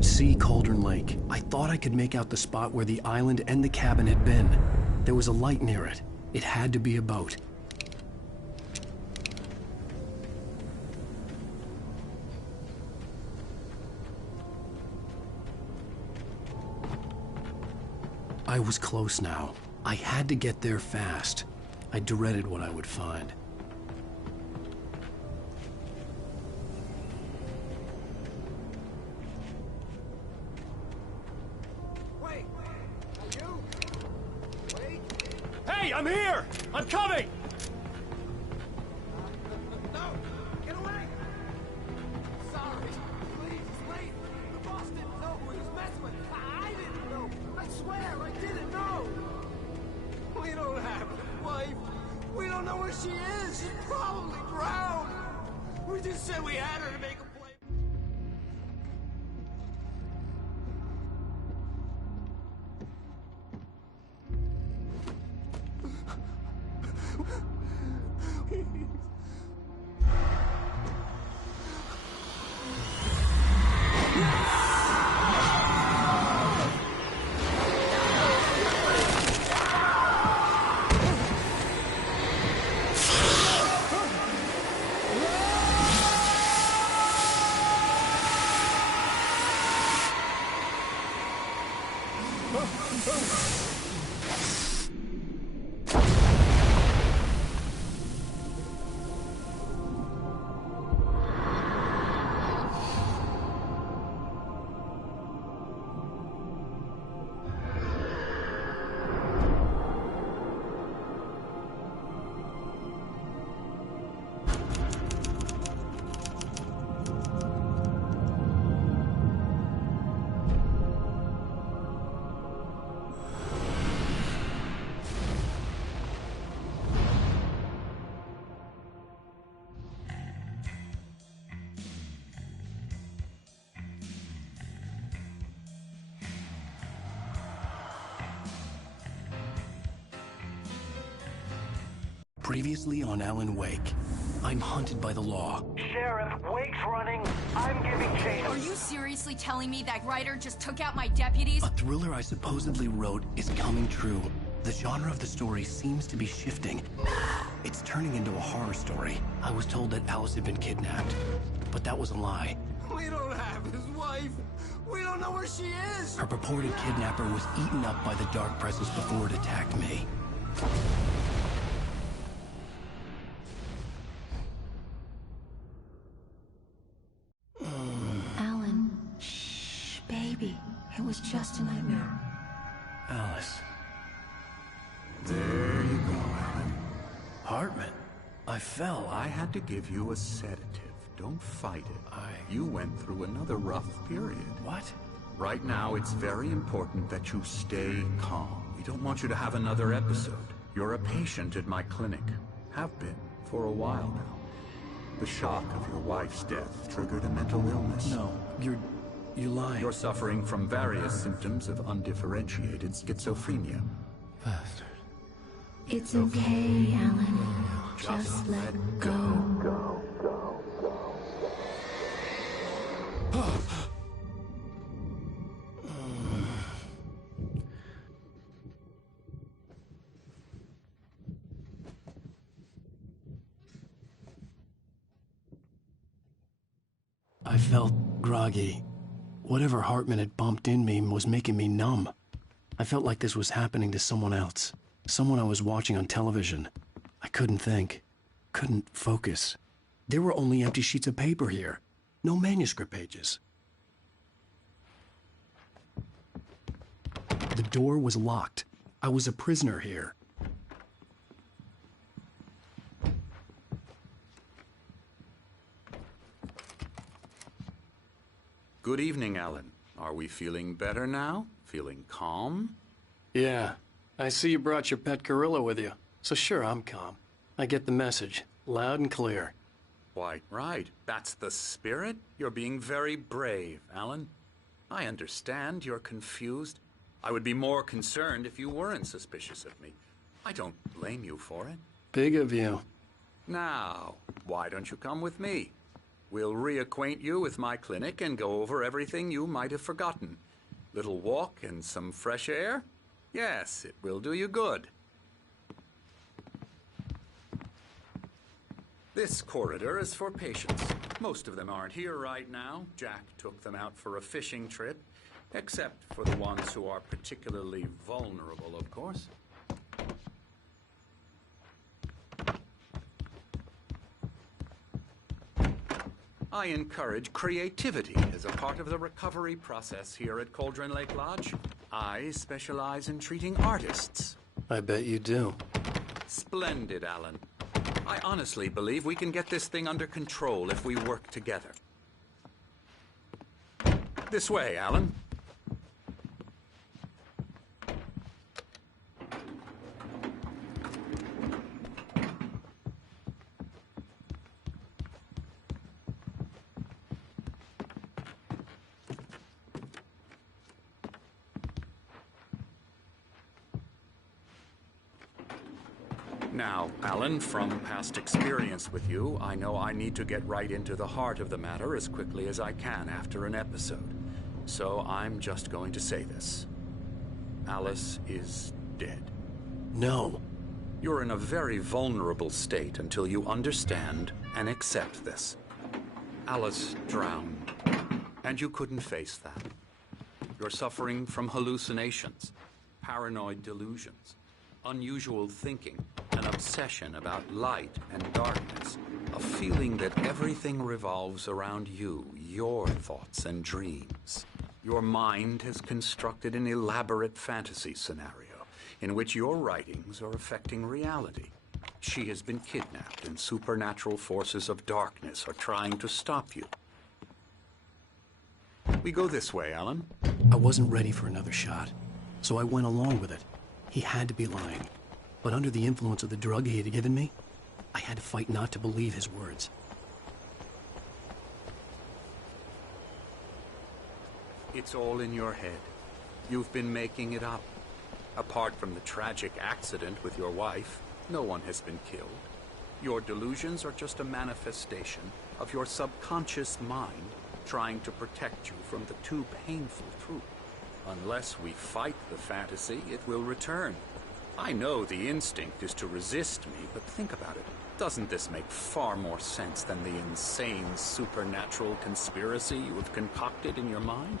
could see Cauldron Lake. I thought I could make out the spot where the island and the cabin had been. There was a light near it. It had to be a boat. I was close now. I had to get there fast. I dreaded what I would find. Wait! Are you? Wait! Hey, I'm here! I'm coming! No! Get away! Sorry. Please, wait! The boss didn't know who he was messing with. I didn't know. I swear, I didn't know. We don't have a wife. We don't know where she is. She's probably drowned. We just said we had her to make a play. Previously on Alan Wake, I'm hunted by the law. Sheriff, Wake's running. I'm giving chase. Are you seriously telling me that writer just took out my deputies? A thriller I supposedly wrote is coming true. The genre of the story seems to be shifting. It's turning into a horror story. I was told that Alice had been kidnapped, but that was a lie. We don't have his wife. We don't know where she is. Her purported kidnapper was eaten up by the dark presence before it attacked me. Alan, shh, baby. It was just a nightmare. Alice. There you go, Alan. Hartman. I fell. I had to give you a sedative. Don't fight it. You went through another rough period. What? Right now, it's very important that you stay calm. We don't want you to have another episode. You're a patient at my clinic. Have been for a while now. The shock of your wife's death triggered a mental illness. No, you're lying. You're suffering from various symptoms of undifferentiated schizophrenia. Bastard. It's okay, Alan. Just let go. I felt groggy. Whatever Hartman had bumped in me was making me numb. I felt like this was happening to someone else. Someone I was watching on television. I couldn't think. Couldn't focus. There were only empty sheets of paper here. No manuscript pages. The door was locked. I was a prisoner here. Good evening, Alan. Are we feeling better now? Feeling calm? Yeah. I see you brought your pet gorilla with you. So sure, I'm calm. I get the message. Loud and clear. Why, right. That's the spirit. You're being very brave, Alan. I understand you're confused. I would be more concerned if you weren't suspicious of me. I don't blame you for it. Big of you. Now, why don't you come with me? We'll reacquaint you with my clinic and go over everything you might have forgotten. Little walk and some fresh air? Yes, it will do you good. This corridor is for patients. Most of them aren't here right now. Jack took them out for a fishing trip, except for the ones who are particularly vulnerable, of course. I encourage creativity as a part of the recovery process here at Cauldron Lake Lodge. I specialize in treating artists. I bet you do. Splendid, Alan. I honestly believe we can get this thing under control if we work together. This way, Alan. Now, Alan, from past experience with you, I know I need to get right into the heart of the matter as quickly as I can after an episode. So I'm just going to say this. Alice is dead. No. You're in a very vulnerable state until you understand and accept this. Alice drowned, and you couldn't face that. You're suffering from hallucinations, paranoid delusions, unusual thinking, an obsession about light and darkness, a feeling that everything revolves around you, your thoughts and dreams. Your mind has constructed an elaborate fantasy scenario in which your writings are affecting reality. She has been kidnapped and supernatural forces of darkness are trying to stop you. We go this way, Alan. I wasn't ready for another shot, so I went along with it. He had to be lying. But under the influence of the drug he had given me, I had to fight not to believe his words. It's all in your head. You've been making it up. Apart from the tragic accident with your wife, no one has been killed. Your delusions are just a manifestation of your subconscious mind trying to protect you from the too painful truth. Unless we fight the fantasy, it will return. I know the instinct is to resist me, but think about it. Doesn't this make far more sense than the insane supernatural conspiracy you have concocted in your mind?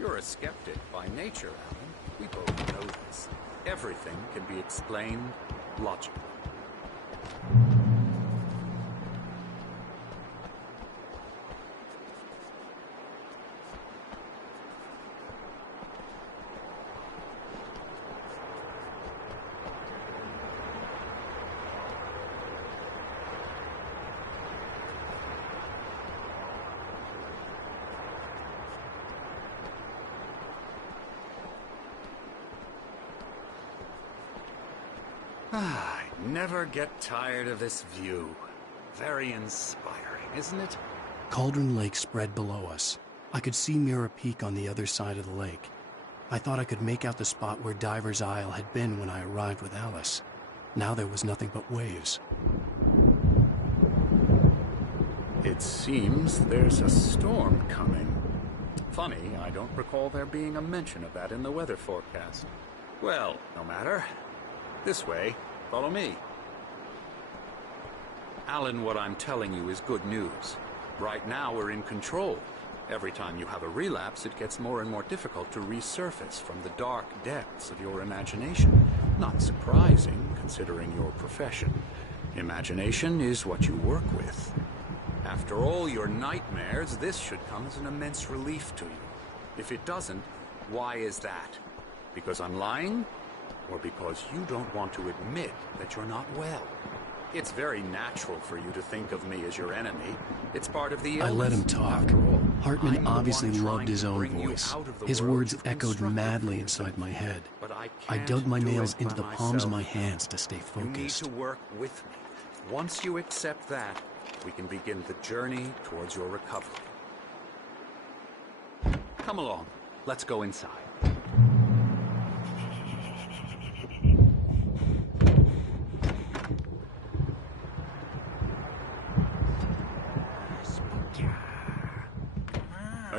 You're a skeptic by nature, Alan. We both know this. Everything can be explained logically. I never get tired of this view. Very inspiring, isn't it? Cauldron Lake spread below us. I could see Mirror Peak on the other side of the lake. I thought I could make out the spot where Diver's Isle had been when I arrived with Alice. Now there was nothing but waves. It seems there's a storm coming. Funny, I don't recall there being a mention of that in the weather forecast. Well, no matter. This way. Follow me. Alan, what I'm telling you is good news. Right now, we're in control. Every time you have a relapse, it gets more and more difficult to resurface from the dark depths of your imagination. Not surprising, considering your profession. Imagination is what you work with. After all your nightmares, this should come as an immense relief to you. If it doesn't, why is that? Because I'm lying? Or because you don't want to admit that you're not well? It's very natural for you to think of me as your enemy. It's part of the illness. I let him talk. Hartman obviously loved his own voice. His words echoed madly inside my head. I dug my nails into the palms of my hands to stay focused. You need to work with me. Once you accept that, we can begin the journey towards your recovery. Come along. Let's go inside. Spooky.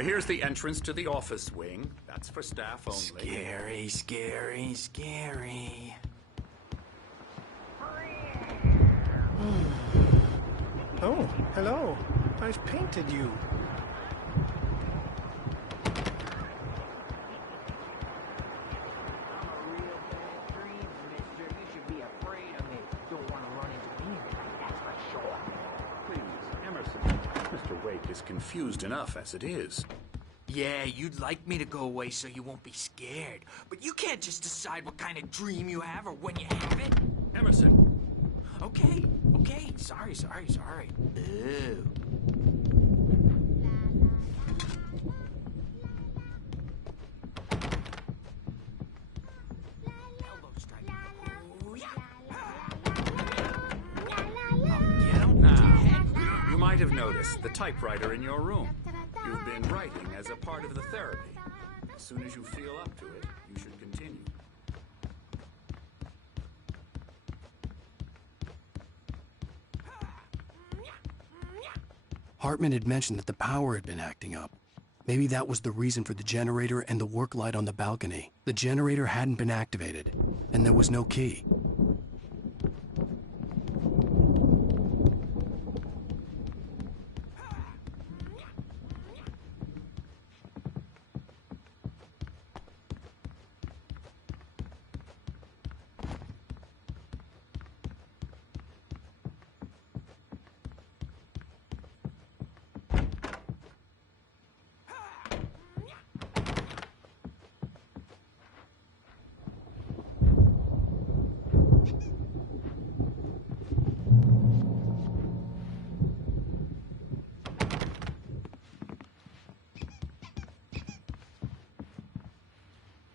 here's the entrance to the office wing. That's for staff only. Scary, scary, scary. Oh, hello. I've painted you. Mr. Wake is confused enough as it is. Yeah, you'd like me to go away so you won't be scared. But you can't just decide what kind of dream you have or when you have it. Emerson! Okay. Sorry. Ew. Elbow strike. Ooh, yeah. Get him. Now, you might have noticed the typewriter in your room. You've been writing as a part of the therapy. As soon as you feel up to it, you should continue. Hartman had mentioned that the power had been acting up. Maybe that was the reason for the generator and the work light on the balcony. The generator hadn't been activated, and there was no key.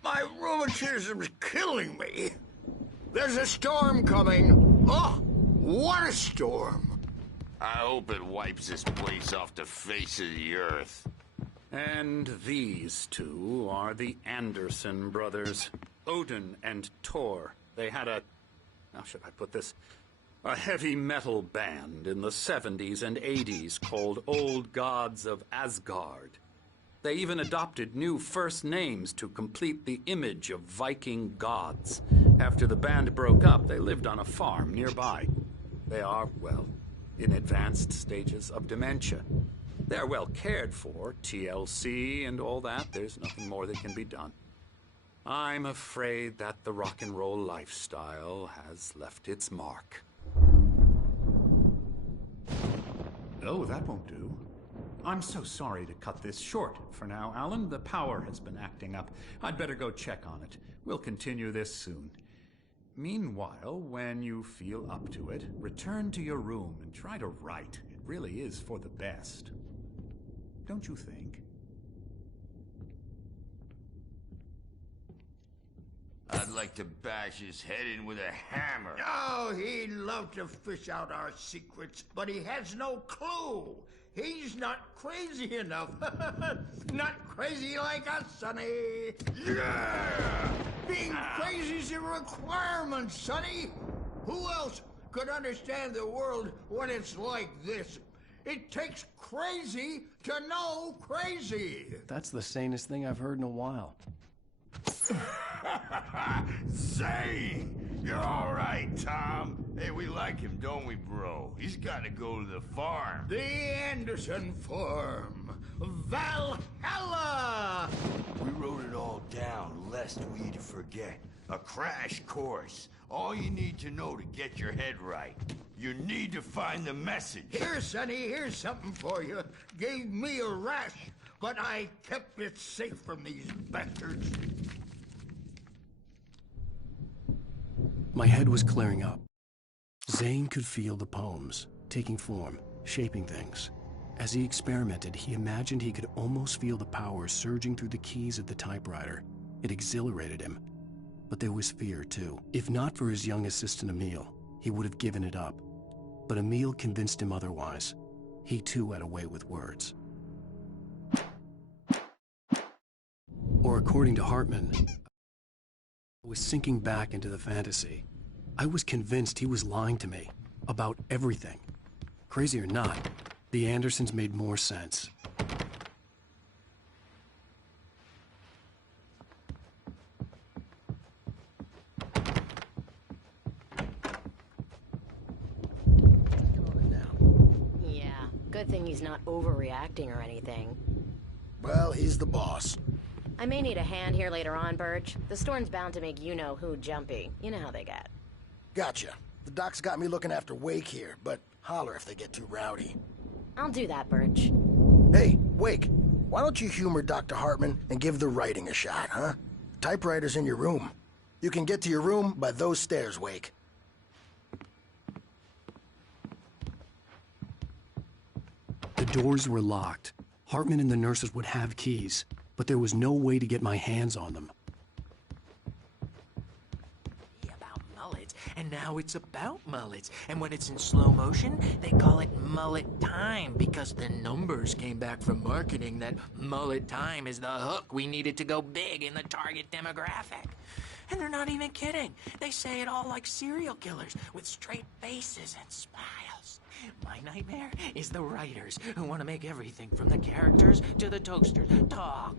My rheumatism's killing me. There's a storm coming. Oh, what a storm. I hope it wipes this place off the face of the earth. And these two are the Anderson brothers. Odin and Thor. They had how should I put this? A heavy metal band in the 70s and 80s called Old Gods of Asgard. They even adopted new first names to complete the image of Viking gods. After the band broke up, they lived on a farm nearby. They are, well, in advanced stages of dementia. They're well cared for, TLC and all that. There's nothing more that can be done. I'm afraid that the rock and roll lifestyle has left its mark. Oh, that won't do. I'm so sorry to cut this short. For now, Alan, the power has been acting up. I'd better go check on it. We'll continue this soon. Meanwhile, when you feel up to it, return to your room and try to write. It really is for the best. Don't you think? I'd like to bash his head in with a hammer. Oh, he'd love to fish out our secrets, but he has no clue. He's not crazy enough. Not crazy like us, Sonny. Yeah! Being crazy's a requirement, Sonny. Who else could understand the world when it's like this? It takes crazy to know crazy. That's the sanest thing I've heard in a while. Zane! You're all right, Tom. Hey, we like him, don't we, bro? He's got to go to the farm. The Anderson farm. Valhalla! We wrote it all down, lest we forget. A crash course. All you need to know to get your head right. You need to find the message. Here, Sonny, here's something for you. Gave me a rash, but I kept it safe from these bastards. My head was clearing up. Zane could feel the poems, taking form, shaping things. As he experimented, he imagined he could almost feel the power surging through the keys of the typewriter. It exhilarated him. But there was fear, too. If not for his young assistant Emil, he would have given it up. But Emil convinced him otherwise. He, too, had a way with words. Or according to Hartman, I was sinking back into the fantasy. I was convinced he was lying to me about everything. Crazy or not, the Andersons made more sense. Good thing he's not overreacting or anything. Well, he's the boss. I may need a hand here later on, Birch. The storm's bound to make you-know-who jumpy. You know how they get. Gotcha. The doc's got me looking after Wake here, but holler if they get too rowdy. I'll do that, Birch. Hey, Wake, why don't you humor Dr. Hartman and give the writing a shot, huh? Typewriter's in your room. You can get to your room by those stairs, Wake. The doors were locked. Hartman and the nurses would have keys, but there was no way to get my hands on them. About mullets, and now it's about mullets. And when it's in slow motion, they call it mullet time because the numbers came back from marketing that mullet time is the hook we needed to go big in the target demographic. And they're not even kidding. They say it all like serial killers with straight faces and smiles. My nightmare is the writers who want to make everything from the characters to the toasters talk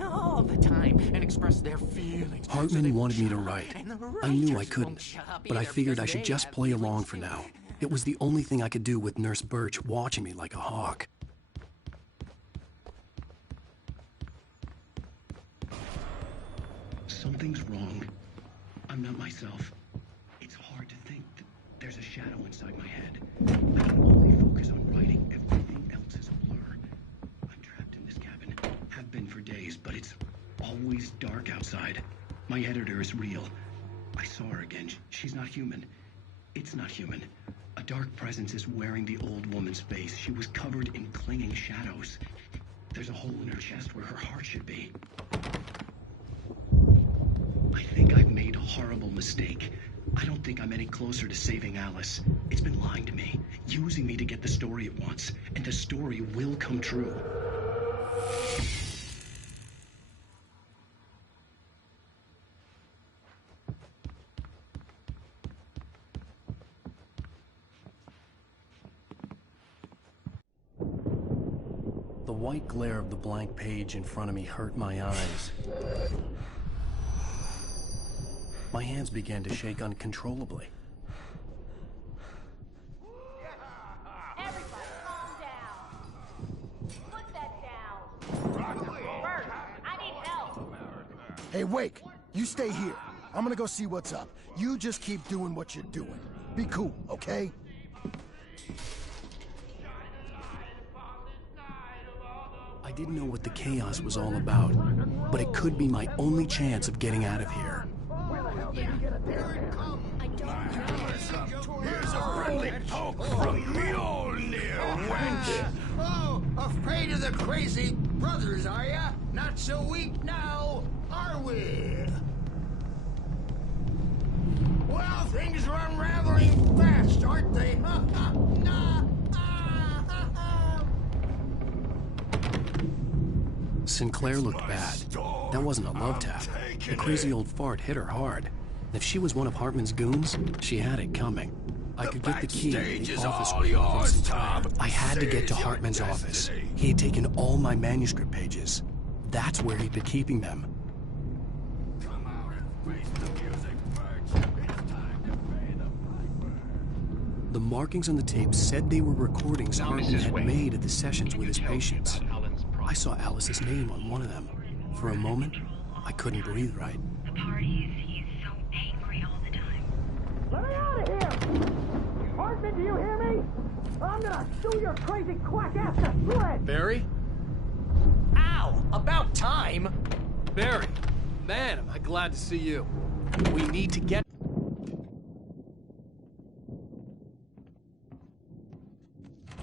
all the time and express their feelings. Hartman wanted me to write. I knew I couldn't, but I figured I should just play along for now. It was the only thing I could do with Nurse Birch watching me like a hawk. Something's wrong. I'm not myself. It's hard to think that there's a shadow inside my head. I can only focus on writing. Everything else is a blur. I'm trapped in this cabin. Have been for days, but it's always dark outside. My editor is real. I saw her again. She's not human. It's not human. A dark presence is wearing the old woman's face. She was covered in clinging shadows. There's a hole in her chest where her heart should be. I think I've made a horrible mistake. I don't think I'm any closer to saving Alice. It's been lying to me, using me to get the story it wants, and the story will come true. The white glare of the blank page in front of me hurt my eyes. My hands began to shake uncontrollably. Everybody, calm down. Put that down. Bert, I need help. Hey, Wake, you stay here. I'm gonna go see what's up. You just keep doing what you're doing. Be cool, okay? I didn't know what the chaos was all about, but it could be my only chance of getting out of here. Here's a friendly poke from Mjolnir, wench! Oh, afraid of the crazy brothers, are ya? Not so weak now, are we? Well, things are unraveling fast, aren't they? Sinclair looked bad. That wasn't a love tap. The crazy old fart hit her hard. If she was one of Hartman's goons, she had it coming. I could get the key to the office from Sinclair. I had to get to Hartman's office. He had taken all my manuscript pages. That's where he'd been keeping them. The markings on the tape said they were recordings Hartman had made at the sessions with his patients. I saw Alice's name on one of them. For a moment, I couldn't breathe right. The parties, he's so angry all the time. Let me out of here! Hartman, do you hear me? I'm gonna sue your crazy quack ass to shreds! Barry? Ow! About time! Barry, man, am I glad to see you. We need to get...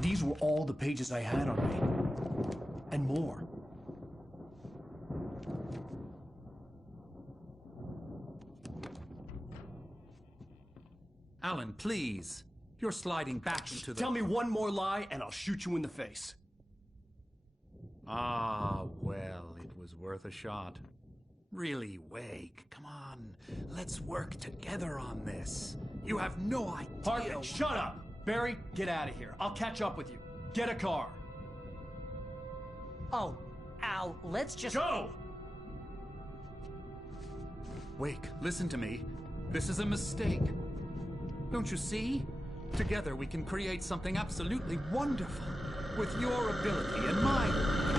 These were all the pages I had on me. And more. Alan, please. You're sliding back into the... Tell me one more lie and I'll shoot you in the face. Ah, well, it was worth a shot. Really, Wake, come on. Let's work together on this. You have no idea... Hartman, shut up! Barry, get out of here. I'll catch up with you. Get a car. Oh, Al, let's just... Go! Wake, listen to me. This is a mistake. Don't you see? Together we can create something absolutely wonderful. With your ability and mine.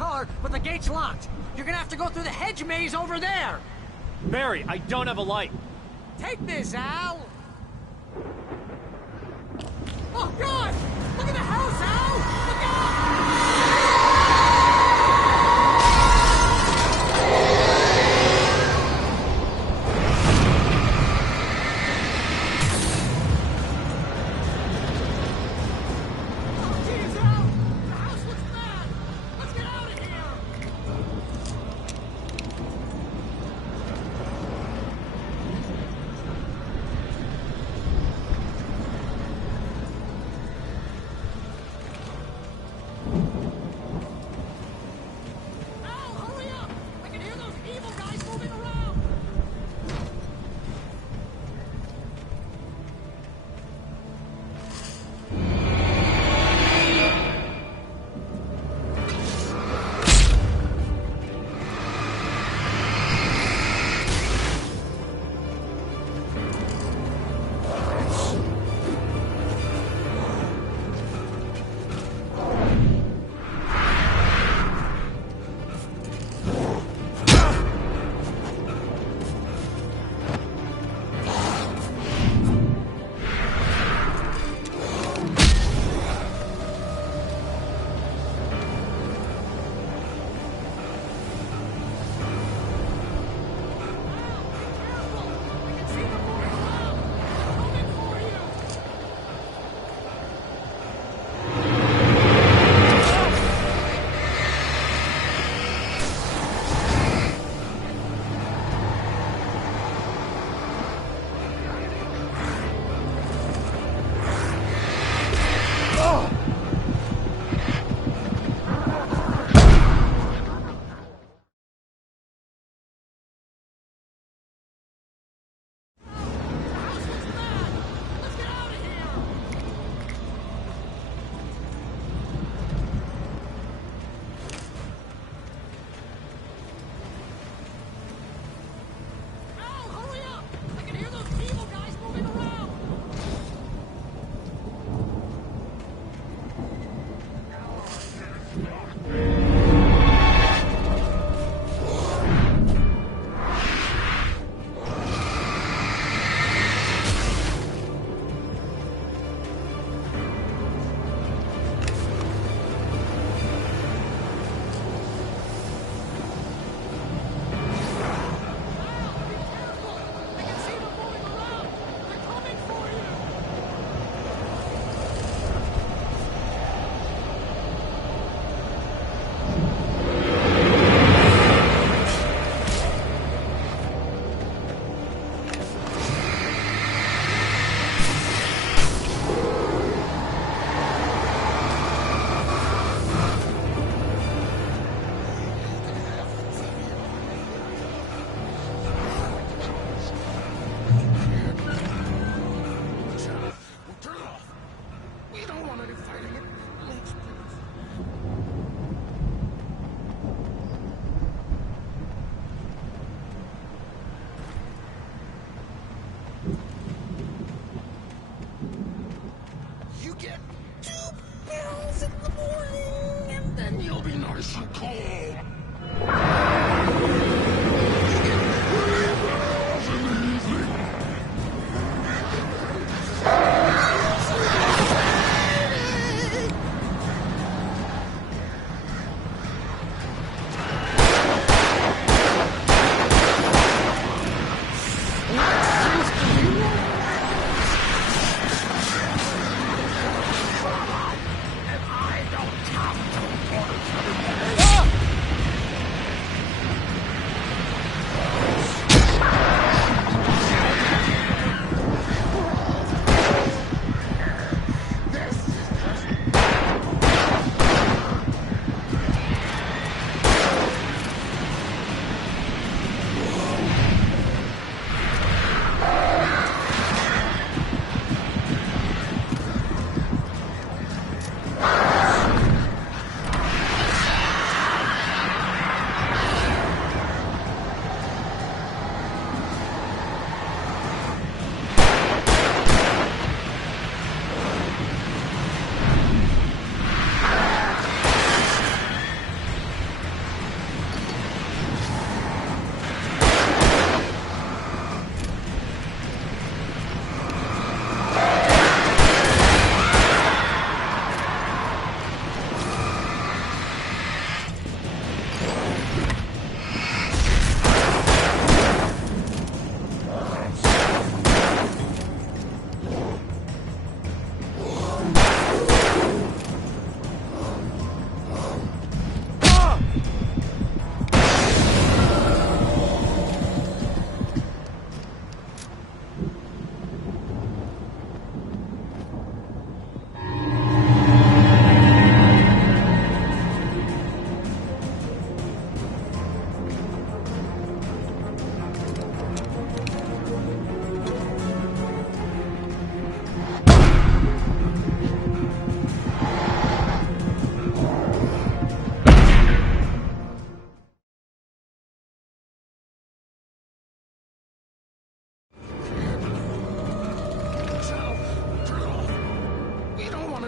car, but the gate's locked. You're gonna have to go through the hedge maze over there. Barry, I don't have a light. Take this, Al. Oh, God! Look at the house, Al! Look out!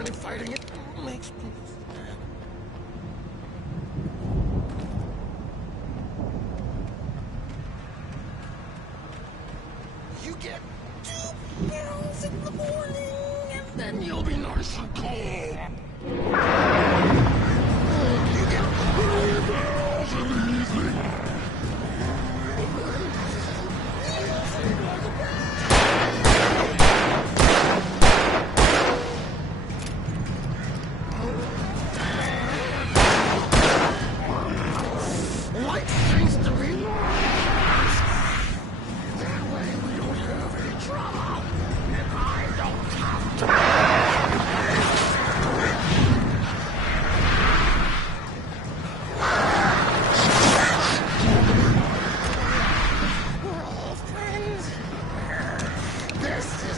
finally fighting it makes me sad. You get 2 pills in the morning, and then you'll be nice and calm. You get 3 pills in the evening. Life seems to be lost. That way we don't have any trouble, and I don't have to. We're all friends. This is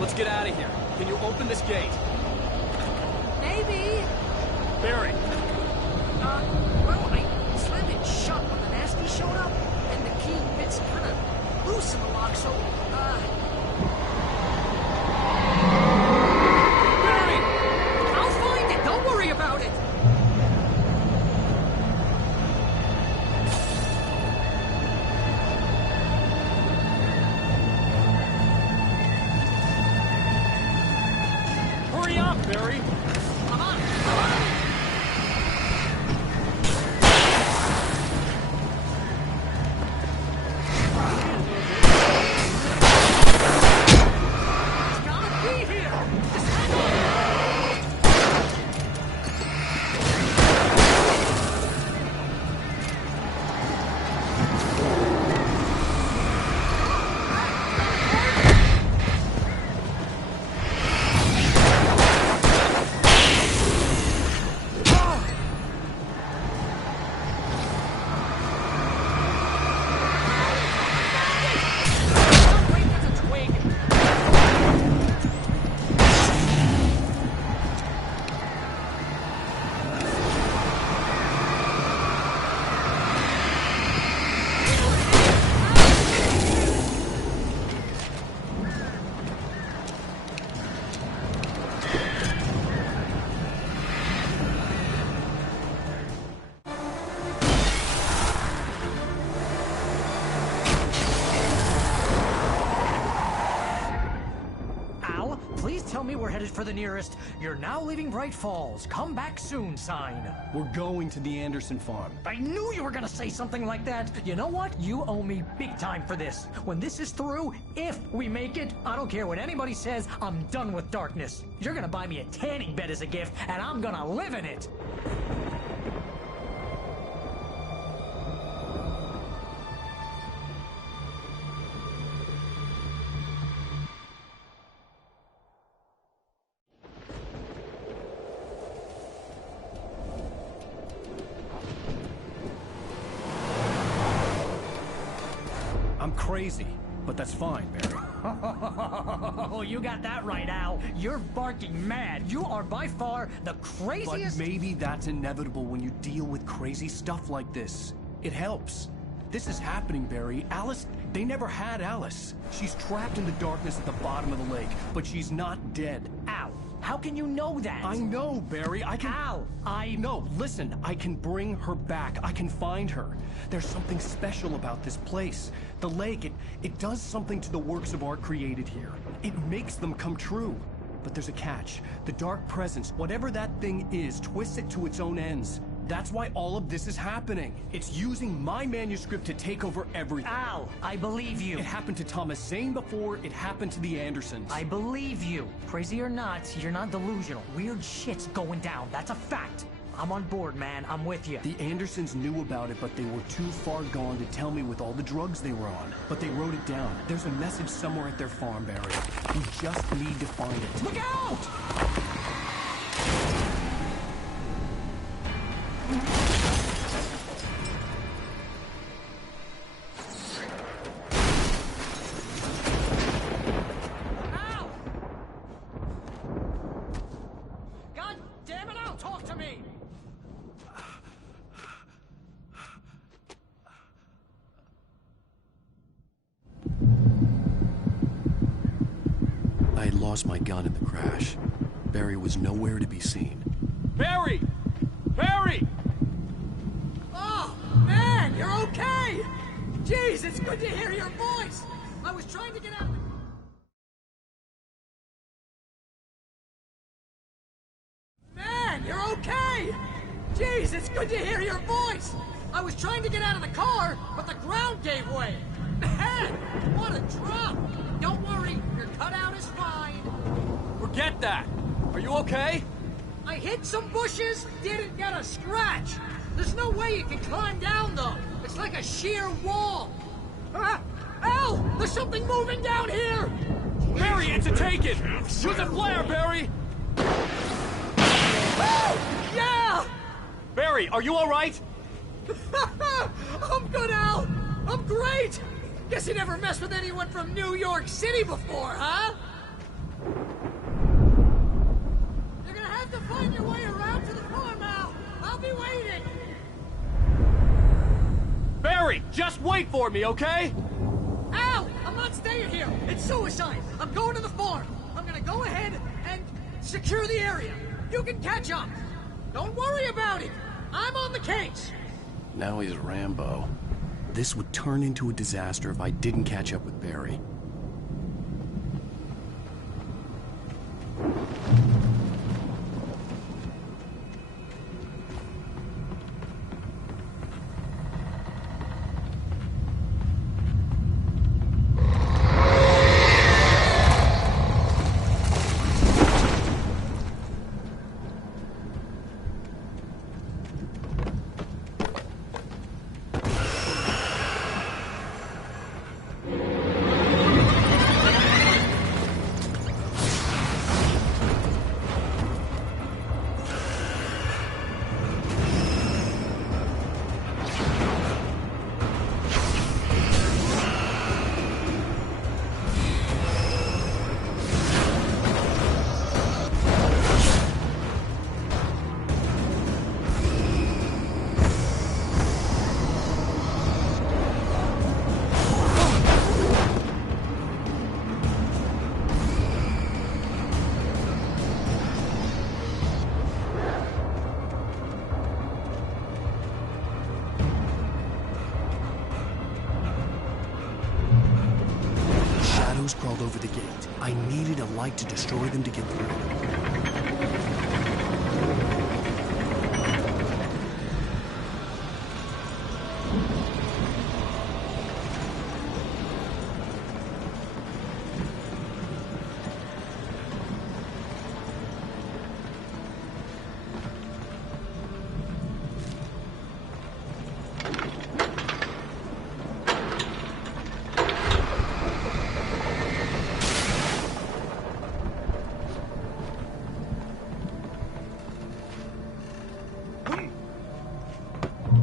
Let's get out of here. Can you open this gate? maybe. Barry! Well, I slammed it shut when the nasty showed up, and the key fits kind of loose in the lock, so, Barry! I'll find it, don't worry about it! Hurry up, Barry! Come on! It's gotta be here! Just hang on! Wait, that's a twig! Al, please tell me we're headed for the nearest "You're now leaving Bright Falls. Come back soon" sign. We're going to the Anderson farm. I knew you were gonna say something like that. You know what? You owe me big time for this. When this is through, if we make it, I don't care what anybody says, I'm done with darkness. You're gonna buy me a tanning bed as a gift, and I'm gonna live in it. I'm crazy, but that's fine, Barry. Oh, you got that right, Al. You're barking mad. You are by far the But craziest... maybe that's inevitable when you deal with crazy stuff like this. It helps. This is happening, Barry. Alice, they never had Alice. She's trapped in the darkness at the bottom of the lake, but she's not dead. Al, how can you know that? I know, Barry. I can... Al, No, listen. I can bring her back. I can find her. There's something special about this place. The lake, it does something to the works of art created here. It makes them come true. But there's a catch. The dark presence, whatever that thing is, twists it to its own ends. That's why all of this is happening. It's using my manuscript to take over everything. Al, I believe you. It happened to Thomas Zane before, it happened to the Andersons. I believe you. Crazy or not, you're not delusional. Weird shit's going down. That's a fact. I'm on board, man. I'm with you. The Andersons knew about it, but they were too far gone to tell me with all the drugs they were on. But they wrote it down. There's a message somewhere at their farm, Barry. We just need to find it. Look out! Al! God damn it, Al, talk to me! I had lost my gun in the crash. Barry was nowhere to be seen. Barry! Barry! Oh, man, you're okay! Jeez, it's good to hear your voice! I was trying to get out of the... Man, you're okay! Jeez, it's good to hear your voice! I was trying to get out of the car, but the ground gave way! Man, what a drop! Don't worry, your cutout is fine. Forget that! Are you okay? I hit some bushes, didn't get a scratch. There's no way you can climb down, though. It's like a sheer wall. Al! There's something moving down here! Barry, it's a take-it! Use a flare, Barry! Oh! Yeah! Barry, are you alright? I'm good, Al! I'm great! Guess you never messed with anyone from New York City before, huh? You're gonna have to find your way be waiting! Barry, just wait for me, okay? Al! I'm not staying here! It's suicide! I'm going to the farm! I'm gonna go ahead and secure the area. You can catch up. Don't worry about it. I'm on the case. Now he's Rambo. This would turn into a disaster if I didn't catch up with Barry. Crawled over the gate. I needed a light to destroy them to get through.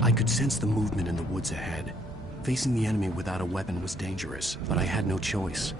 I could sense the movement in the woods ahead. Facing the enemy without a weapon was dangerous, but I had no choice.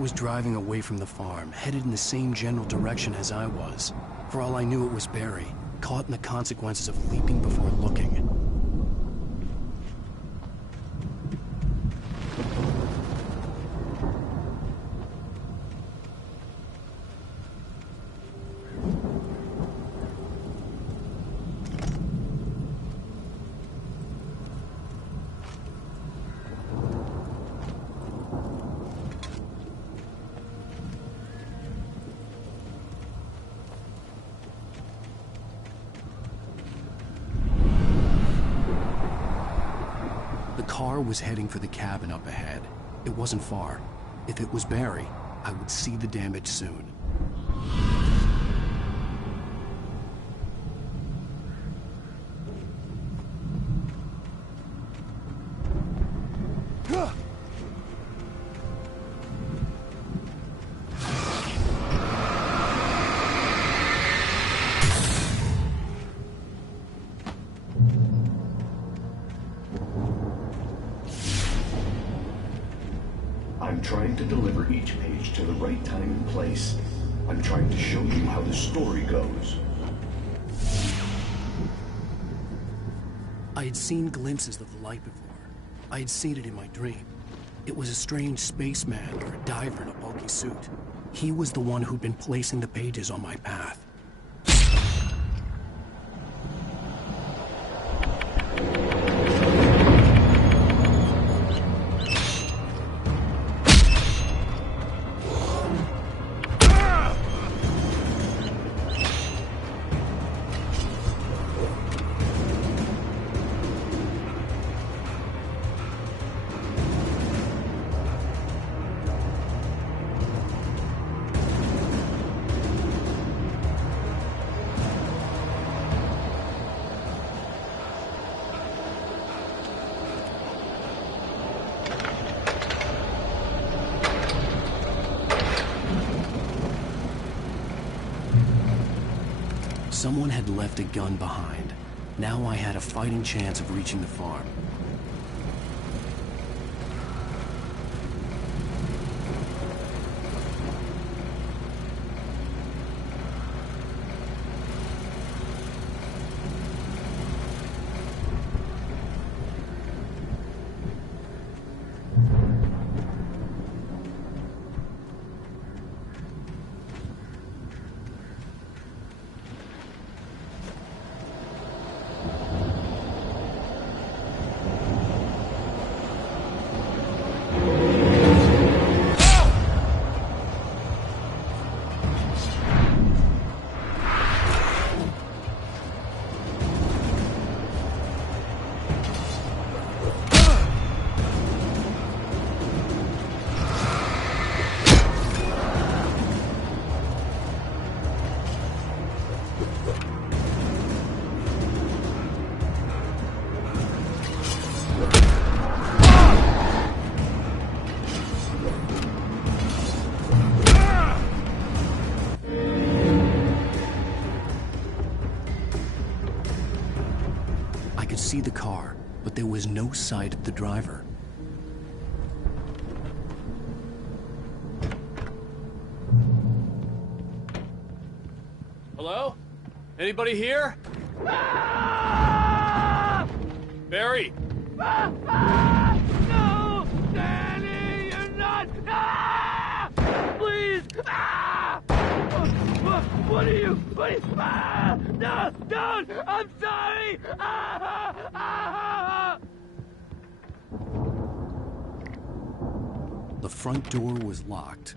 Was driving away from the farm, headed in the same general direction as I was. For all I knew, it was Barry, caught in the consequences of leaping before looking. The car was heading for the cabin up ahead. It wasn't far. If it was Barry, I would see the damage soon. I'm trying to deliver each page to the right time and place. I'm trying to show you how the story goes. I had seen glimpses of the light before. I had seen it in my dream. It was a strange spaceman or a diver in a bulky suit. He was the one who'd been placing the pages on my path. Someone had left a gun behind. Now I had a fighting chance of reaching the farm. I could see the car, but there was no sight of the driver. Hello? Anybody here? Barry! No! Danny, you're not! Please! What are you? No! Don't! I'm sorry! The front door was locked.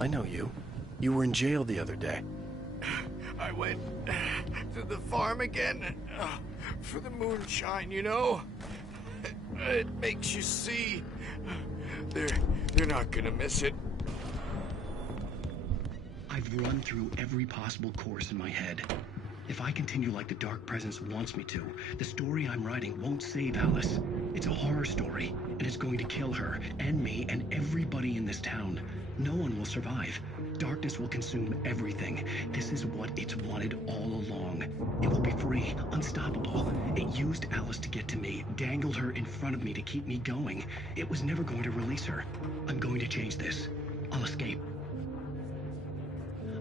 I know you. You were in jail the other day. I went to the farm again for the moonshine, you know? It makes you see. They're not gonna miss it. I've run through every possible course in my head. If I continue like the Dark Presence wants me to, the story I'm writing won't save Alice. It's a horror story, and it's going to kill her, and me, and everybody in this town. No one will survive. Darkness will consume everything. This is what it's wanted all along. It will be free, unstoppable. It used Alice to get to me, dangled her in front of me to keep me going. It was never going to release her. I'm going to change this. I'll escape.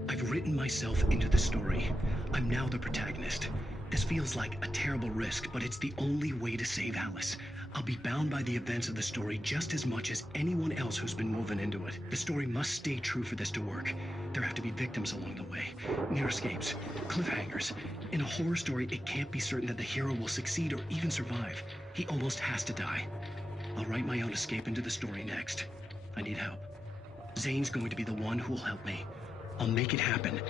I've written myself into the story. I'm now the protagonist. This feels like a terrible risk, but it's the only way to save Alice. I'll be bound by the events of the story just as much as anyone else who's been woven into it. The story must stay true for this to work. There have to be victims along the way, near escapes, cliffhangers. In a horror story, it can't be certain that the hero will succeed or even survive. He almost has to die. I'll write my own escape into the story next. I need help. Zane's going to be the one who will help me. I'll make it happen.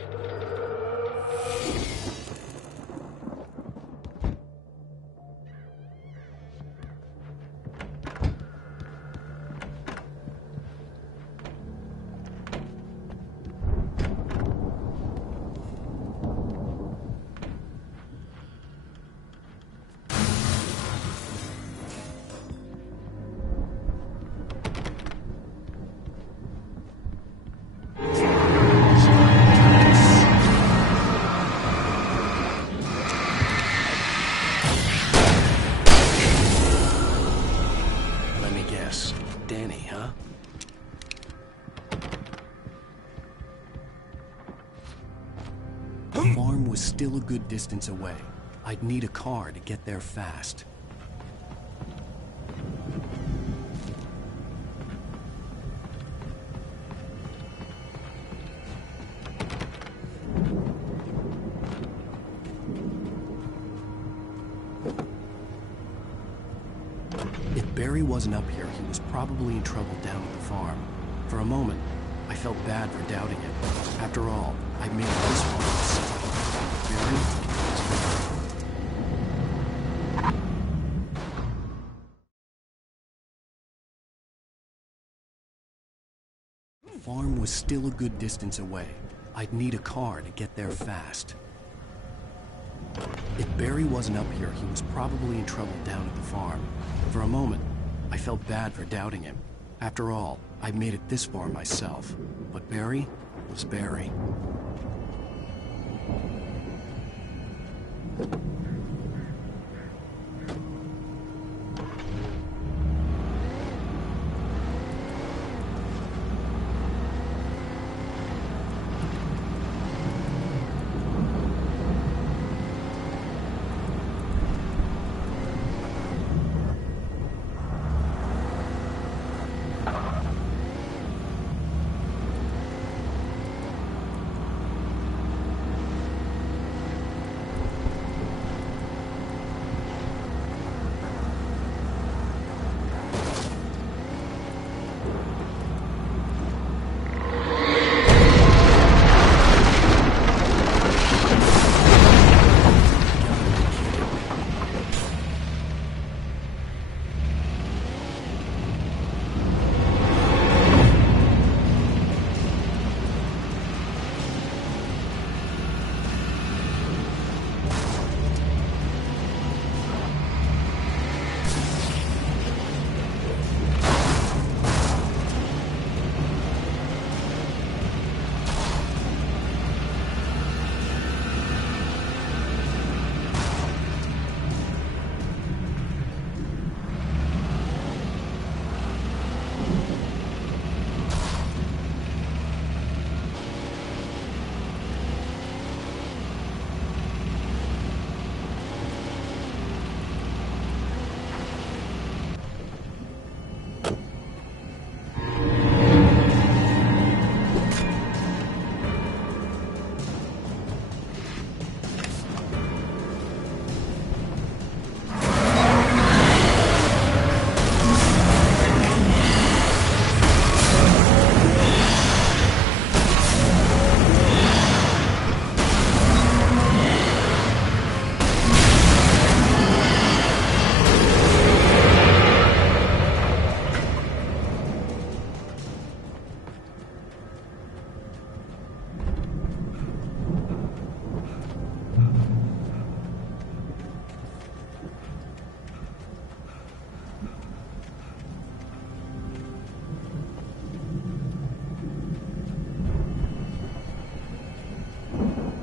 me guess. Danny, huh? The farm was still a good distance away. I'd need a car to get there fast. If Barry wasn't up here, he was probably in trouble down at the farm. For a moment, I felt bad for doubting it. After all, I made it this far myself. Barry was Barry. The farm was still a good distance away. I'd need a car to get there fast. If Barry wasn't up here, he was probably in trouble down at the farm. For a moment, I felt bad for doubting him. After all, I made it this far myself. But Barry was Barry.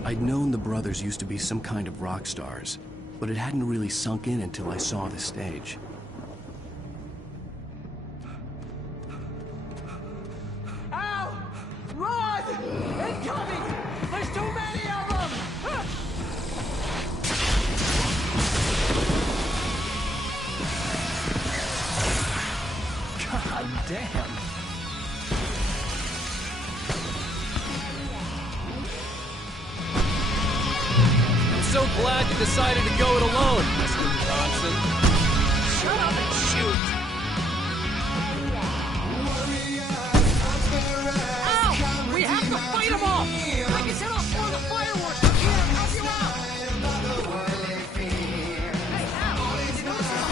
I'd known the brothers used to be some kind of rock stars, but it hadn't really sunk in until I saw the stage. Ow! Run! Incoming! There's too many of them! God damn! So glad you decided to go it alone, Mr. Johnson. Shut up and shoot! Ow! We have to fight them all! I can set off more of the fireworks! I'm here to help you out! Hey, Al! Did you notice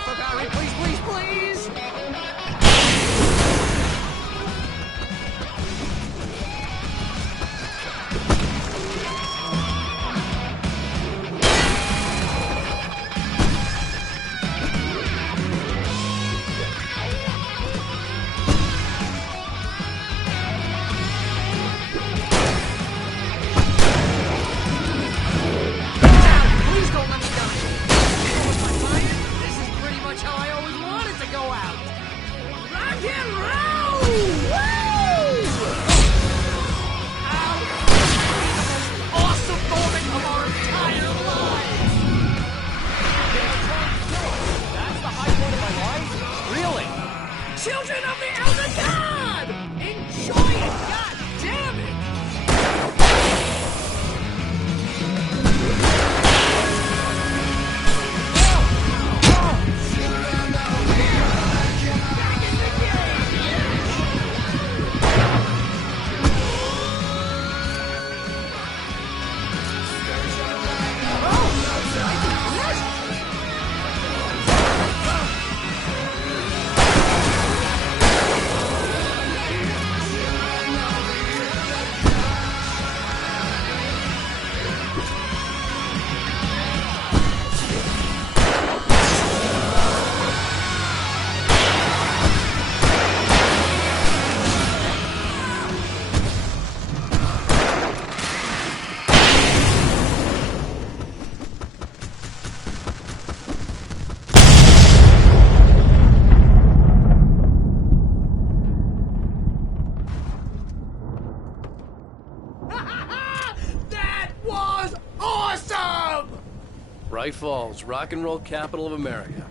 it for Barry, please, please, please! Please don't let me die! With my fire, this is pretty much how I always wanted to go out! Rock and roll! Woo! Ow! The most awesome moment of our entire lives! That's the high point of my life? Really? Children of the Elder God! Enjoy it! God damn it! That was awesome! Bright Falls, rock and roll capital of America.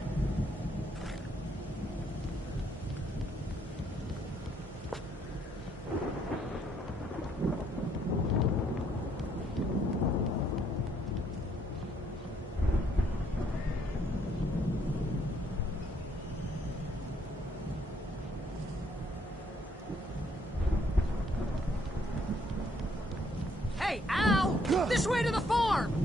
Hey, Al! This way to the farm!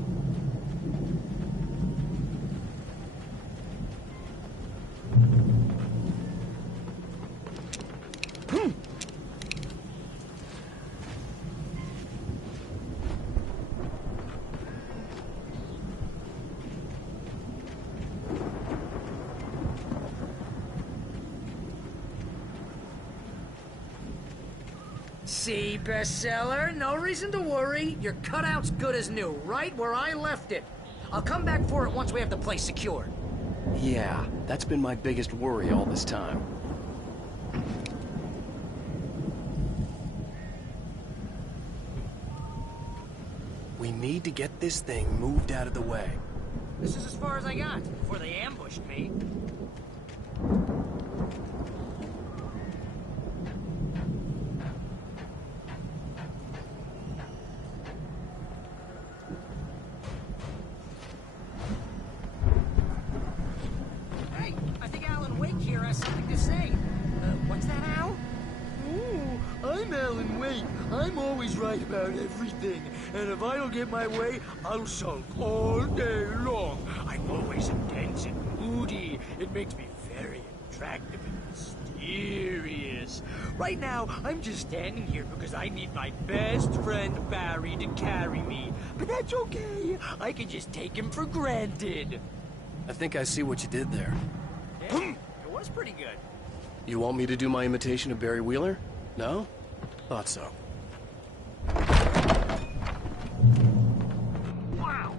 See, bestseller? No reason to worry. Your cutout's good as new, right where I left it. I'll come back for it once we have the place secured. Yeah, that's been my biggest worry all this time. We need to get this thing moved out of the way. This is as far as I got before they ambushed me. Hey, I think Alan Wake here has something to say. What's that, Al? Ooh, I'm Alan Wake. I'm always right about everything. And if I don't get my way, I'll sulk all day long. I'm always intense and moody. It makes me very attractive and mysterious. Right now, I'm just standing here because I need my best friend Barry to carry me. But that's okay. I can just take him for granted. I think I see what you did there. Yeah, it was pretty good. You want me to do my imitation of Barry Wheeler? No? Thought so. Wow!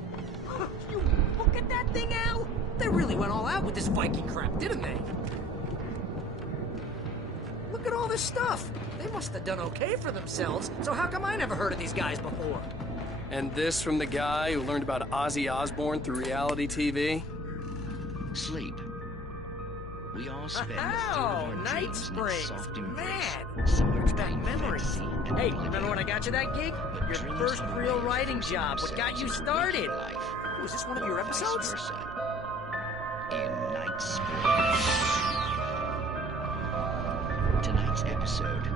You look at that thing, Al! They really went all out with this Viking crap, didn't they? Look at all this stuff. They must have done okay for themselves, so how come I never heard of these guys before? And this from the guy who learned about Ozzy Osbourne through reality TV? Sleep. We all spend Oh, Night Springs. Man, such that memory. Hey, remember when I got you that gig? Your first real writing job. What got you started? Was this one of your episodes? In Night Springs. Tonight's episode.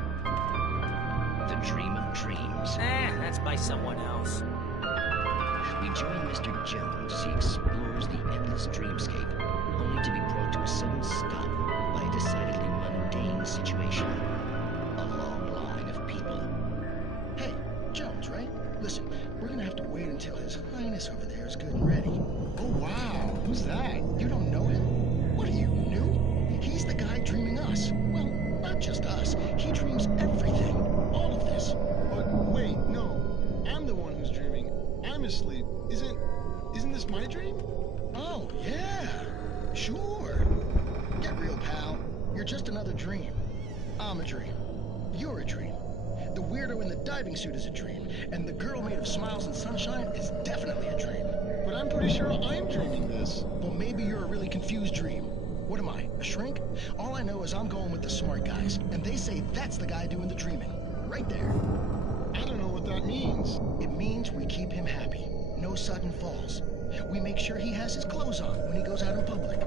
The Dream of Dreams. That's by someone else. We join Mr. Jones as he explores the endless dreamscape, only to be brought sudden stop by a decidedly mundane situation. A long line of people. Hey, Jones, right? Listen, we're gonna have to wait until His Highness over there is good and ready. Oh, wow. Who's that? You don't know him? What are you, new? He's the guy dreaming us. Well, not just us. He dreams everything. All of this. But wait, no. I'm the one who's dreaming. I'm asleep. Isn't this my dream? Oh, yeah. Sure. Get real, pal. You're just another dream. I'm a dream. You're a dream. The weirdo in the diving suit is a dream, and the girl made of smiles and sunshine is definitely a dream. But I'm pretty sure I'm dreaming this. Well, maybe you're a really confused dream. What am I, a shrink? All I know is I'm going with the smart guys, and they say that's the guy doing the dreaming. Right there. I don't know what that means. It means we keep him happy. No sudden falls. We make sure he has his clothes on when he goes out in public.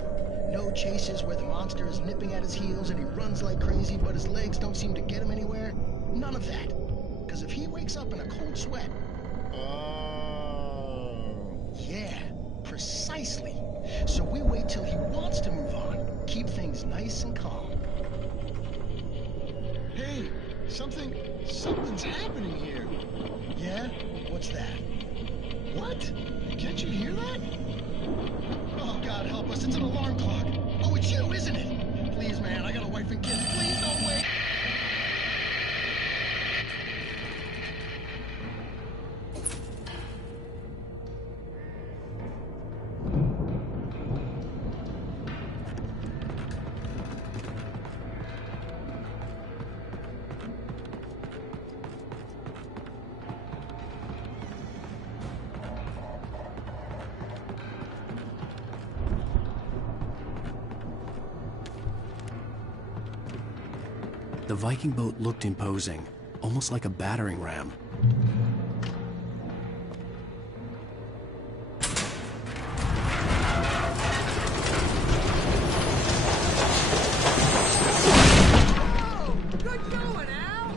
No chases where the monster is nipping at his heels and he runs like crazy, but his legs don't seem to get him anywhere. None of that. Because if he wakes up in a cold sweat... Yeah, precisely. So we wait till he wants to move on. Keep things nice and calm. Hey, something's happening here. Yeah? What's that? What? Can't you hear that? Oh, God help us, it's an alarm clock. Oh, it's you, isn't it? Please, man, I got a wife and kids. Please don't wait. The Viking boat looked imposing, almost like a battering ram. Oh, good going, Al!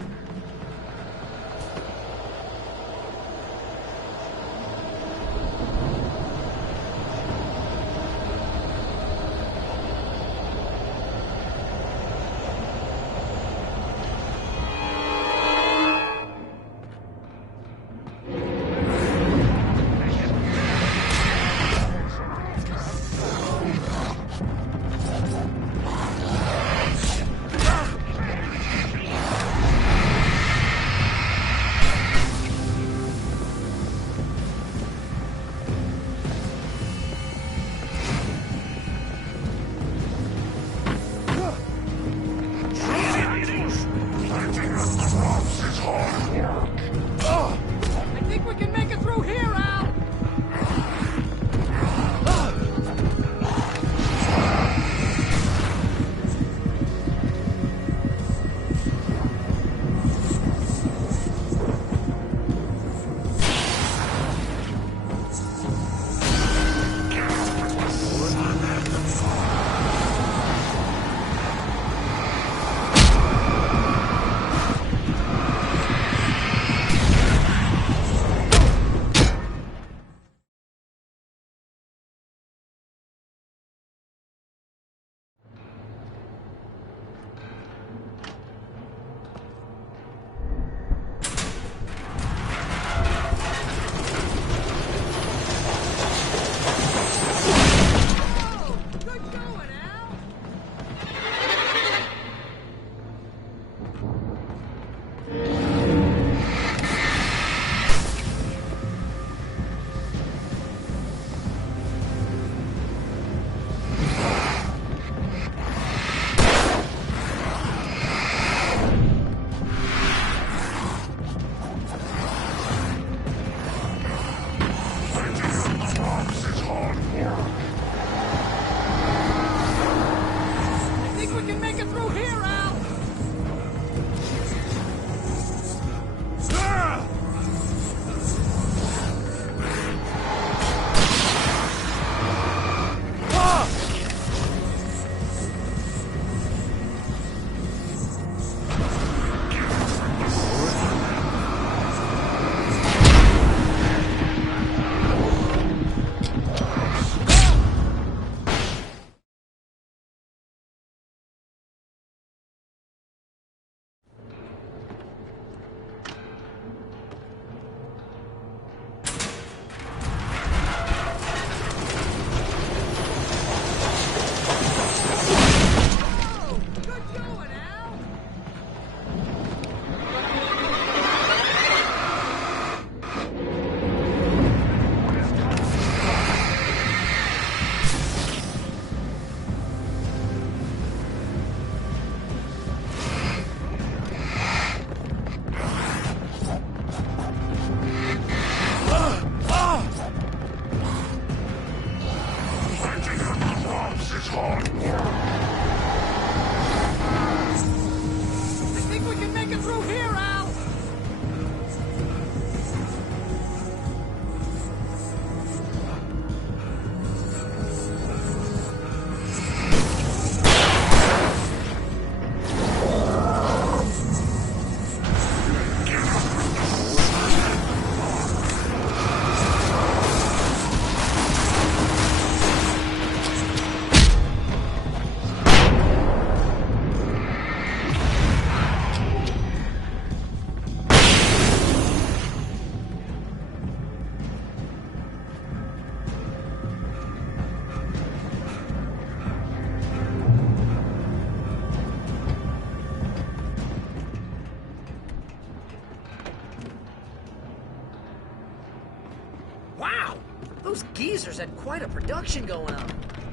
geezers had quite a production going on.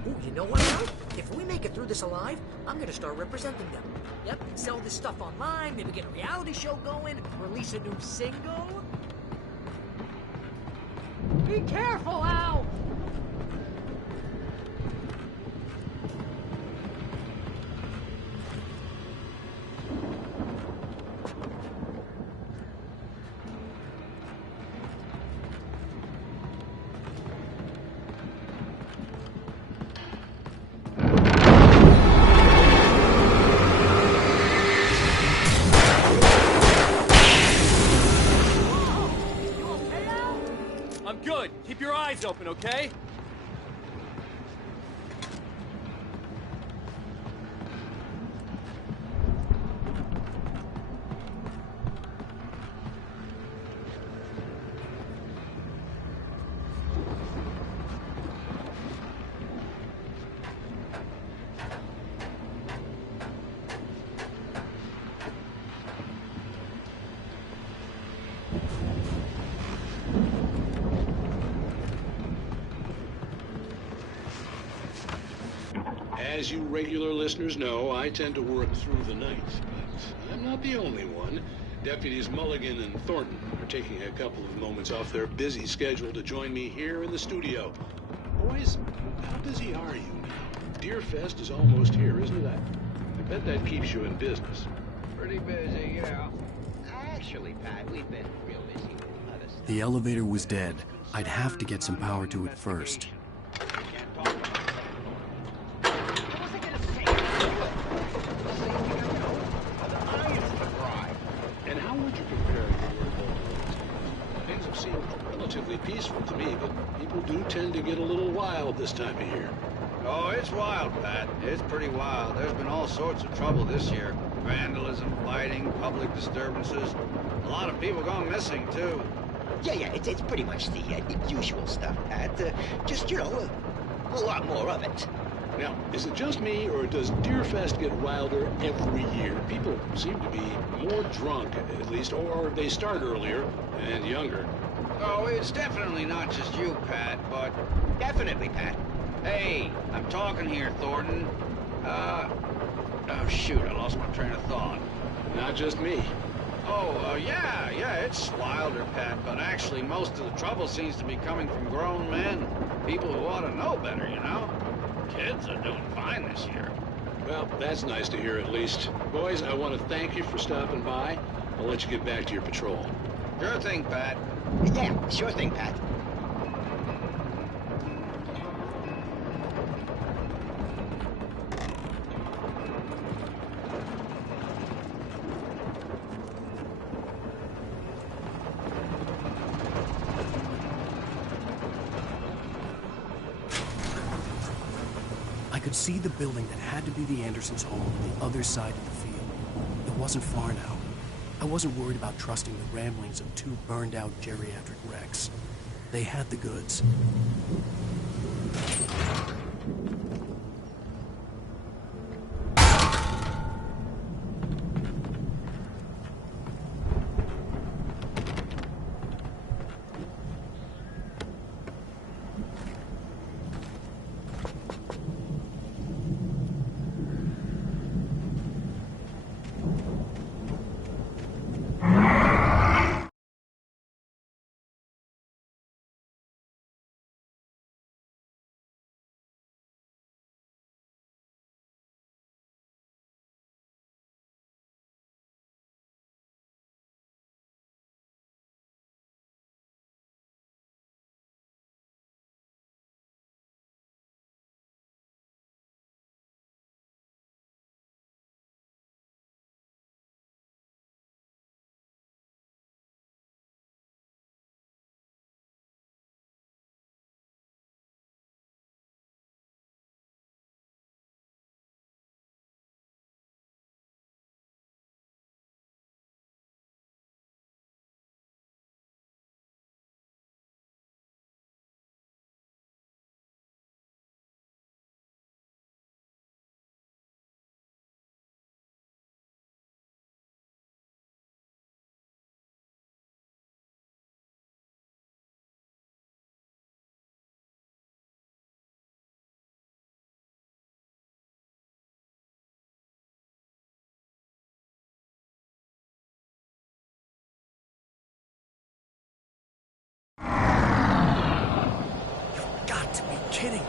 Ooh, you know what, Al? If we make it through this alive, I'm gonna start representing them. Yep, sell this stuff online, maybe get a reality show going, release a new single. Be careful, Al! I'm good. Keep your eyes open, okay? As you regular listeners know, I tend to work through the night, but I'm not the only one. Deputies Mulligan and Thornton are taking a couple of moments off their busy schedule to join me here in the studio. Boys, how busy are you now? Deerfest is almost here, isn't it? I bet that keeps you in business. Pretty busy, yeah. Actually, Pat, we've been real busy. The elevator was dead. I'd have to get some power to it first. And how would you compare your work all things have seemed relatively peaceful to me, but people do tend to get a little wild this time of year. Oh, it's wild, Pat. It's pretty wild. There's been all sorts of trouble this year. Vandalism, fighting, public disturbances. A lot of people gone missing, too. Yeah, it's pretty much the usual stuff, Pat. Just, you know, a lot more of it. Now, is it just me, or does Deerfest get wilder every year? People seem to be more drunk, at least, or they start earlier and younger. Oh, it's definitely not just you, Pat, but... Definitely, Pat. Hey, I'm talking here, Thornton. Oh, shoot, I lost my train of thought. Not just me. Oh, yeah, it's wilder, Pat, but actually most of the trouble seems to be coming from grown men. People who ought to know better, you know? Kids are doing fine this year. Well, that's nice to hear at least. Boys, I want to thank you for stopping by. I'll let you get back to your patrol. Sure thing, Pat. Yeah, sure thing, Pat. I could see the building that had to be the Andersons' home on the other side of the field. It wasn't far now. I wasn't worried about trusting the ramblings of two burned-out geriatric wrecks. They had the goods. kidding me.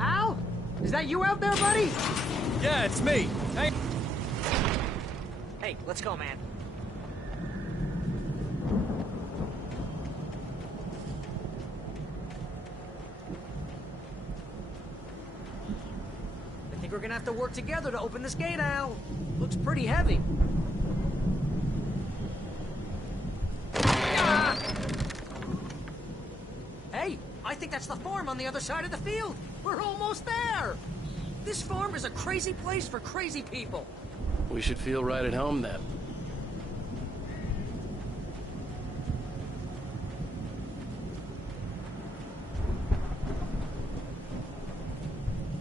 Al? Is that you out there, buddy? Yeah, it's me. Hey. Hey, let's go, man. I think we're gonna have to work together to open this gate, Al. Looks pretty heavy. Ah! Hey, I think that's the farm on the other side of the field. We're almost there. This farm is a crazy place for crazy people. We should feel right at home then.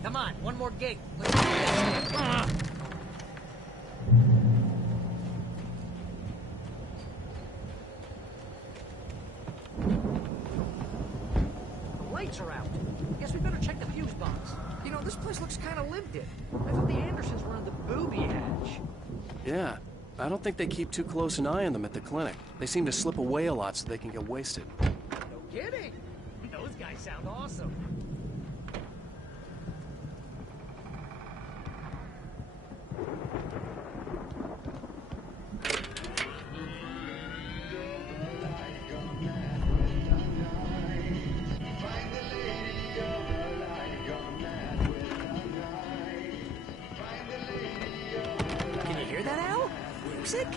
Come on, one more gate. Let's do this. The lights are out. Guess we better check the fuse box. You know, this place looks kind of lived in. I thought the Andersons were in the booby hatch. Yeah, I don't think they keep too close an eye on them at the clinic. They seem to slip away a lot so they can get wasted. No kidding. Those guys sound awesome. Can you hear that, Al? Music?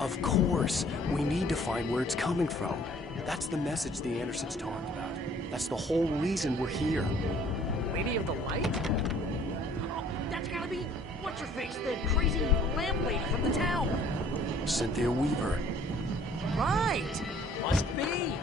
Of course. We need to find where it's coming from. That's the message the Andersons talked about. That's the whole reason we're here. Lady of the Light? Oh, that's gotta be... What's-her-face, the crazy lamp lady from the town. Cynthia Weaver. Right! Must be.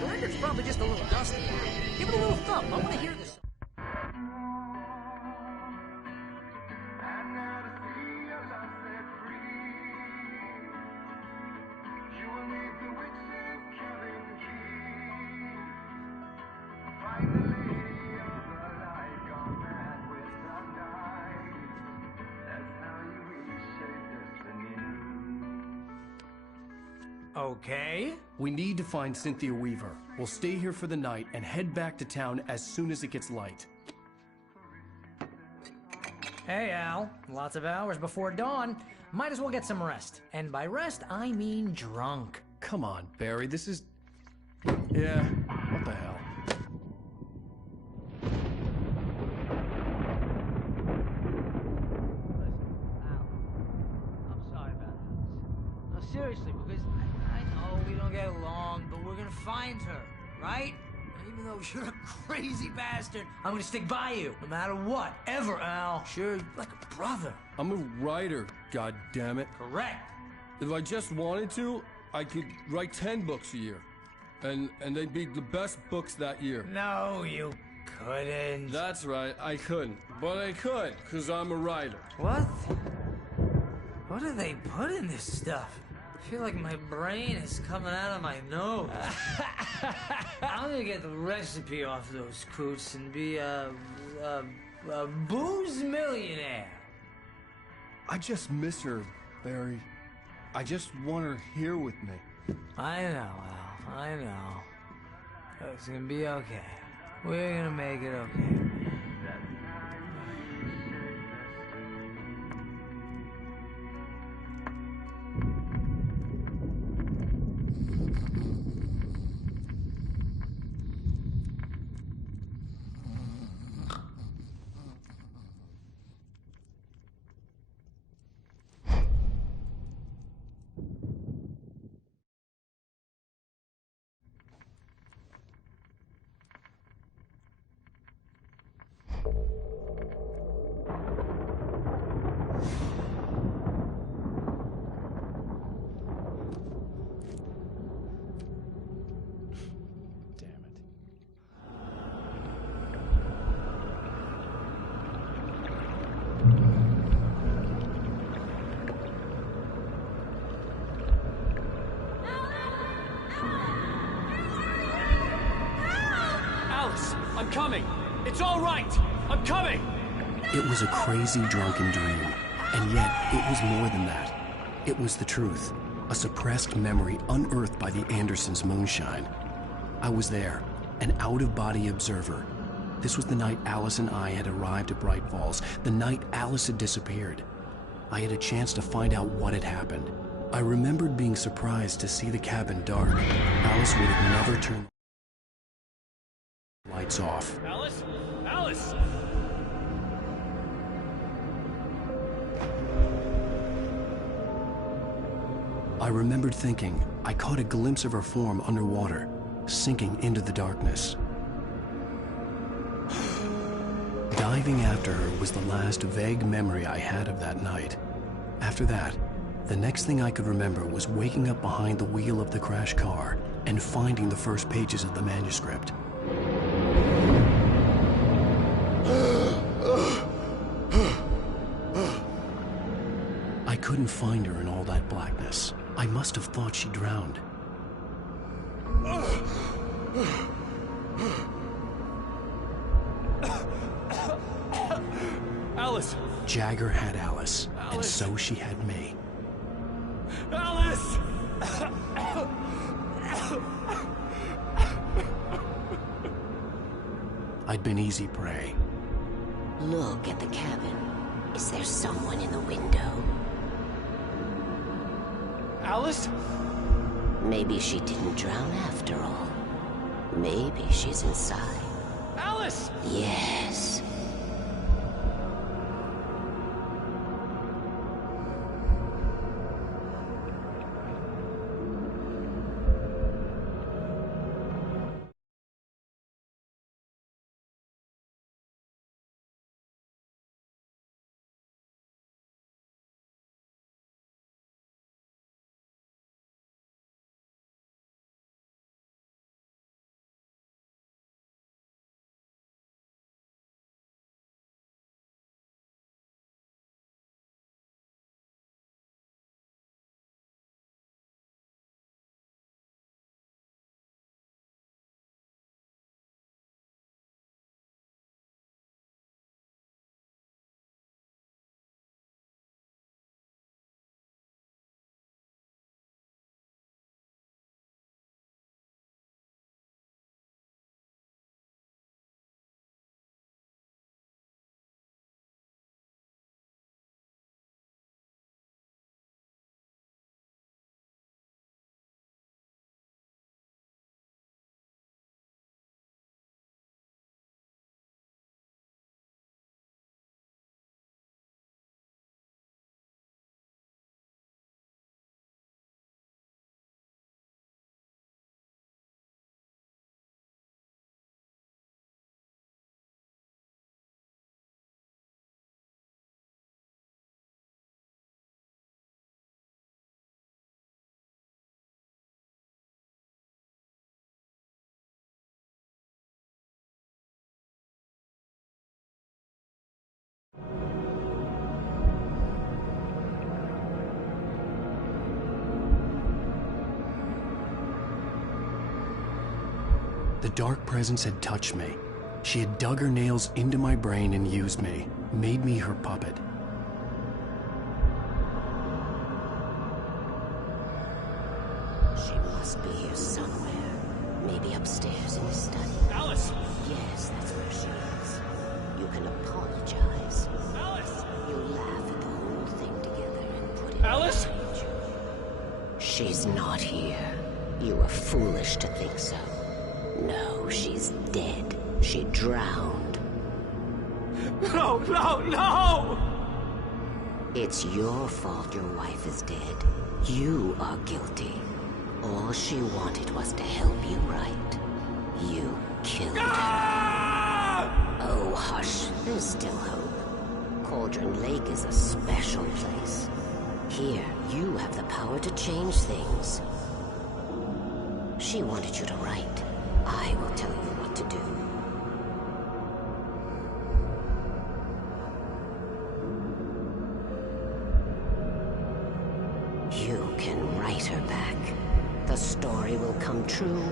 The record's probably just a little dusty. Give it a little thump. I want to hear this. Okay. We need to find Cynthia Weaver. We'll stay here for the night and head back to town as soon as it gets light. Hey, Al. Lots of hours before dawn. Might as well get some rest. And by rest, I mean drunk. Come on, Barry, this is... Yeah, what the hell? I'm sorry about this. No, seriously, because I know we don't get along, but we're gonna find her, right? And even though you're a crazy bastard, I'm gonna stick by you, no matter what, ever, Al. Sure, like a brother. I'm a writer, goddammit. Correct. If I just wanted to, I could write 10 books a year. And they'd be the best books that year. No, you couldn't. That's right, I couldn't. But I could, because I'm a writer. What? What do they put in this stuff? I feel like my brain is coming out of my nose. I'm gonna get the recipe off those coots and be a booze millionaire. I just miss her, Barry. I just want her here with me. I know, Al. I know. It's gonna be okay. We're gonna make it okay. I'm coming! It's all right! I'm coming! It was a crazy, drunken dream. And yet, it was more than that. It was the truth. A suppressed memory unearthed by the Andersons' moonshine. I was there, an out-of-body observer. This was the night Alice and I had arrived at Bright Falls, the night Alice had disappeared. I had a chance to find out what had happened. I remembered being surprised to see the cabin dark. Alice would have never turned the lights off. Alice? Alice! I remembered thinking I caught a glimpse of her form underwater, sinking into the darkness. Diving after her was the last vague memory I had of that night. After that, the next thing I could remember was waking up behind the wheel of the crashed car and finding the first pages of the manuscript. I couldn't find her in all that blackness. I must have thought she drowned. Alice! Jagger had Alice, and so she had me. Alice! I'd been easy prey. Look at the cabin. Is there someone in the window? Alice? Maybe she didn't drown after all. Maybe she's inside. Alice! Yes. The dark presence had touched me. She had dug her nails into my brain and used me, made me her puppet. She must be here somewhere. Maybe upstairs in the study. Alice! Yes, that's where she is. You can apologize. Alice! You laugh at the whole thing together and put it Alice? in a page. She's not here. You were foolish to think so. No, she's dead. She drowned. No, no, no! It's your fault your wife is dead. You are guilty. All she wanted was to help you right. You killed her. Oh, hush. There's still hope. Cauldron Lake is a special place. Here, you have the power to change things. She wanted you to write. I will tell you what to do. You can write her back. The story will come true,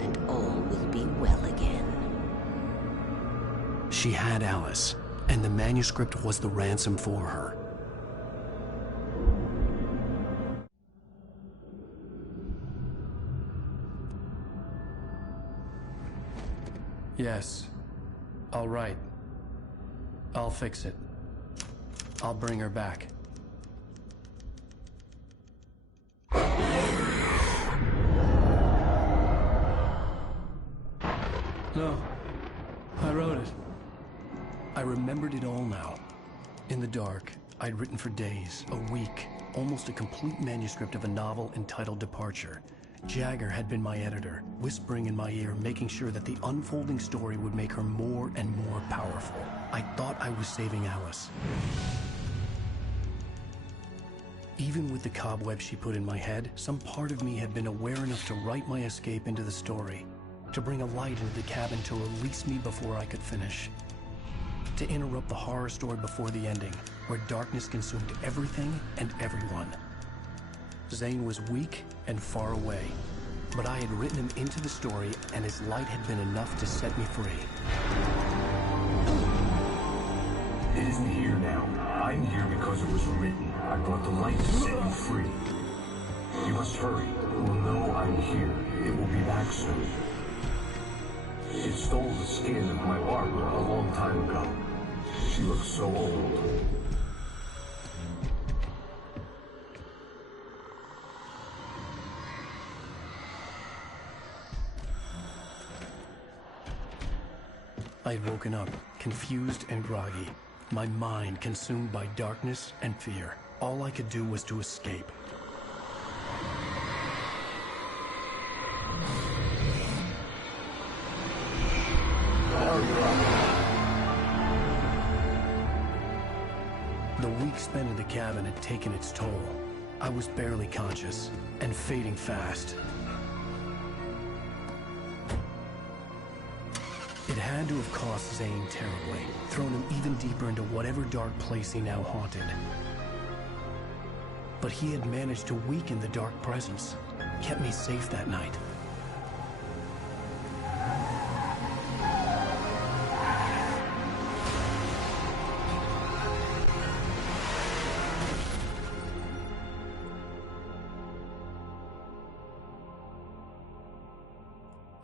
and all will be well again. She had Alice, and the manuscript was the ransom for her. Yes. All right. I'll fix it. I'll bring her back. No. I wrote it. I remembered it all now. In the dark, I'd written for days, a week, almost a complete manuscript of a novel entitled Departure. Jagger had been my editor, whispering in my ear, making sure that the unfolding story would make her more and more powerful. I thought I was saving Alice. Even with the cobweb she put in my head, some part of me had been aware enough to write my escape into the story, to bring a light into the cabin to release me before I could finish, to interrupt the horror story before the ending, where darkness consumed everything and everyone. Zane was weak and far away, but I had written him into the story, and his light had been enough to set me free. It isn't here now. I'm here because it was written. I brought the light to set you free. You must hurry. It will know I'm here. It will be back soon. It stole the skin of my Barbara a long time ago. She looks so old. I had woken up, confused and groggy, my mind consumed by darkness and fear. All I could do was to escape. The week spent in the cabin had taken its toll. I was barely conscious, and fading fast. It had to have cost Zane terribly, thrown him even deeper into whatever dark place he now haunted. But he had managed to weaken the dark presence, kept me safe that night.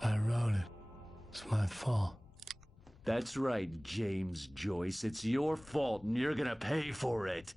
I wrote it. It's my fault. That's right, James Joyce. It's your fault, and you're gonna pay for it.